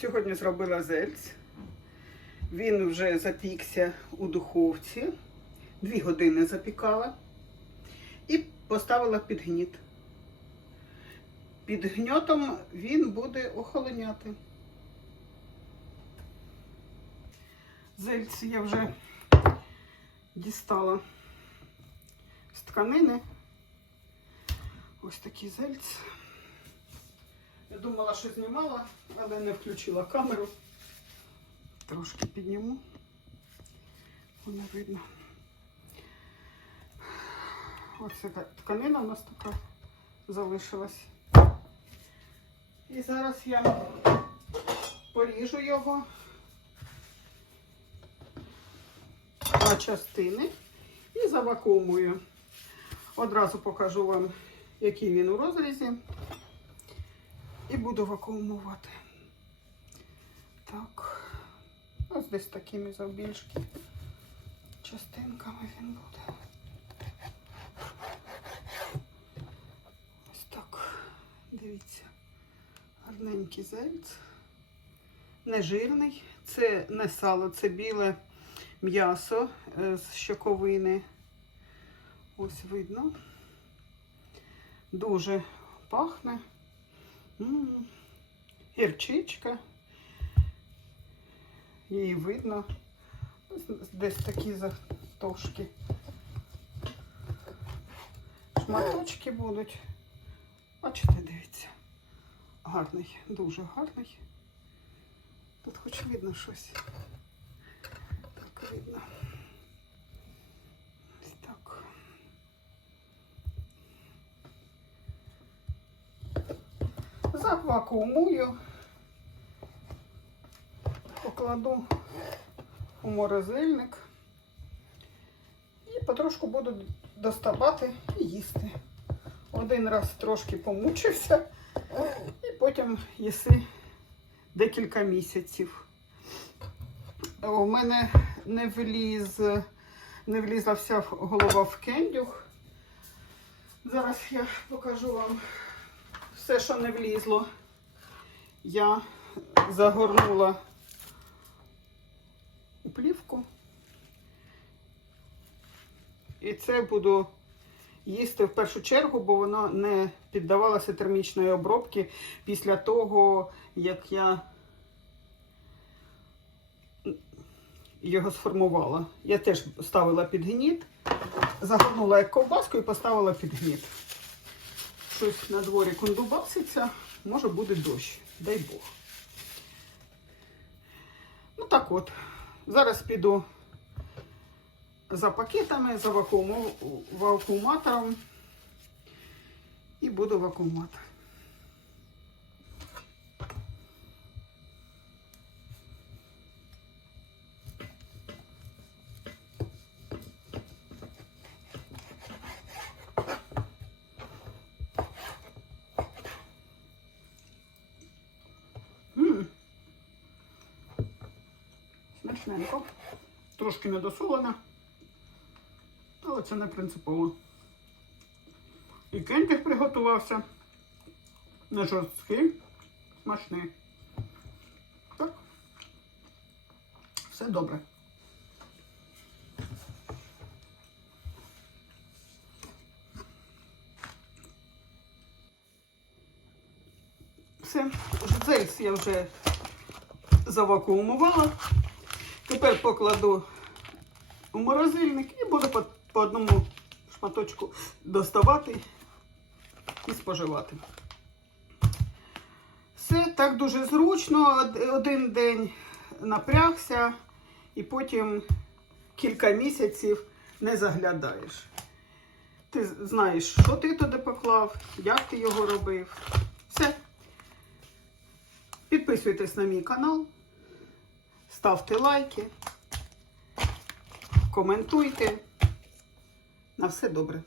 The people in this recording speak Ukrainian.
Сьогодні зробила зельц. Він вже запікся у духовці. Дві години запікала і поставила під гніт. Під гньотом він буде охолоняти. Зельц я вже дістала з тканини. Ось такий зельц. Я думала, що знімала, але не включила камеру. Трошки підніму. Воно видно. Така тканина у нас така залишилась. І зараз я поріжу його на частини і завакуумую. Одразу покажу вам, який він у розрізі. І буду вакуумувати. Так. Ось десь такими завбільшки частинками він буде. Ось так. Дивіться. Гарненький зельц. Нежирний. Це не сало, це біле м'ясо е, з щоковини. Ось видно. Дуже пахне. Гірчичка. Її видно. Десь такі затошки. Шматочки будуть. Бачите, дивіться. Гарний, дуже гарний. Тут хоч видно щось. Так видно. Ось так. Завакуумую, покладу у морозильник і потрошку буду доставати і їсти. Один раз трошки помучився, і потім їси декілька місяців. У мене не вліз, не влізла вся голова в кендюх. Зараз я покажу вам все, що не влізло. Я загорнула у плівку. І це буду їсти в першу чергу, бо воно не піддавалося термічної обробки після того, як я його сформувала. Я теж ставила під гніт, загорнула як ковбаску і поставила під гніт. Щось на дворі кондубаситься, може буде дощ, дай Бог. Ну так от, зараз піду за пакетами, за вакууматором і буду вакуумати. Смачненько. Трошки недосолена, але це не принципово. І кентик приготувався. Не жорсткий, смачний. Так. Все добре. Все, зельц я вже завакуумувала. Тепер покладу у морозильник і буду по, по одному шматочку доставати і споживати. Все так дуже зручно. Один день напрягся і потім кілька місяців не заглядаєш. Ти знаєш, що ти туди поклав, як ти його робив. Все. Підписуйтесь на мій канал, ставте лайки, коментуйте. На все добре.